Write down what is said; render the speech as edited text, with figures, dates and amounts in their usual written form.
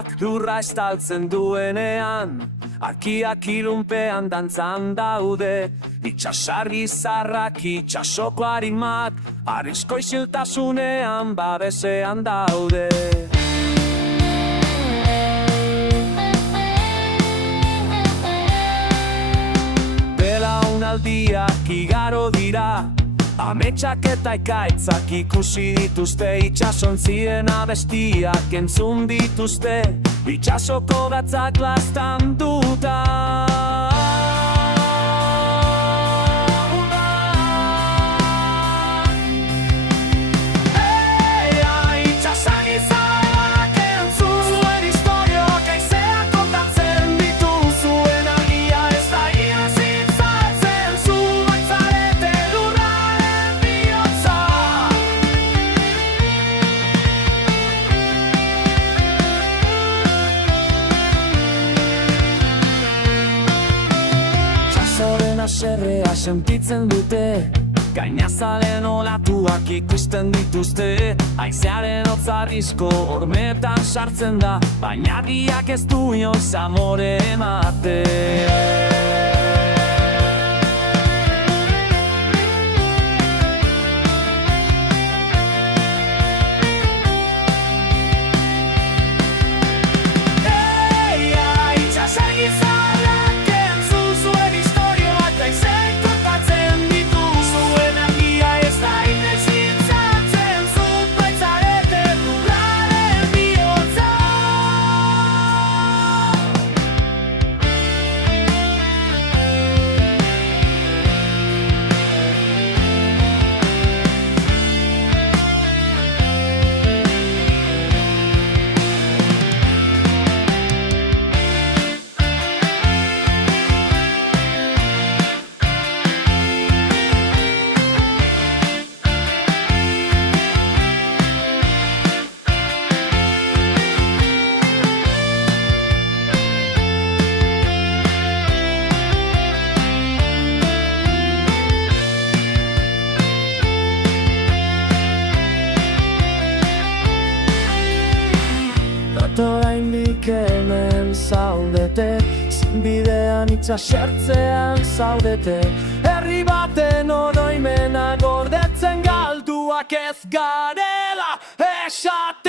Ardoak lurra estaltzen duenean, arkiak ilunpean dantzan daude. Itxasargi zarrak itxasoko arimak, arrisko isiltasunean babesean daude. Belaunaldiak igaro dira, ametsak eta ikaitzak ikusi dituzte, itxasontzien abestiak entzun dituzte, itxasoko gatzak lastan duta. Haserrea sentitzen dute, gainazalen olatuak ikusten dituzte. Haizearen hotzarrizko hormetan sartzen da, baina argiak ez du inoiz amore emate. Oraindik hemen zaudete, zinbidean itxasertzean zaudete. Herri baten oroimena gordetzen galduak ez garela esaten.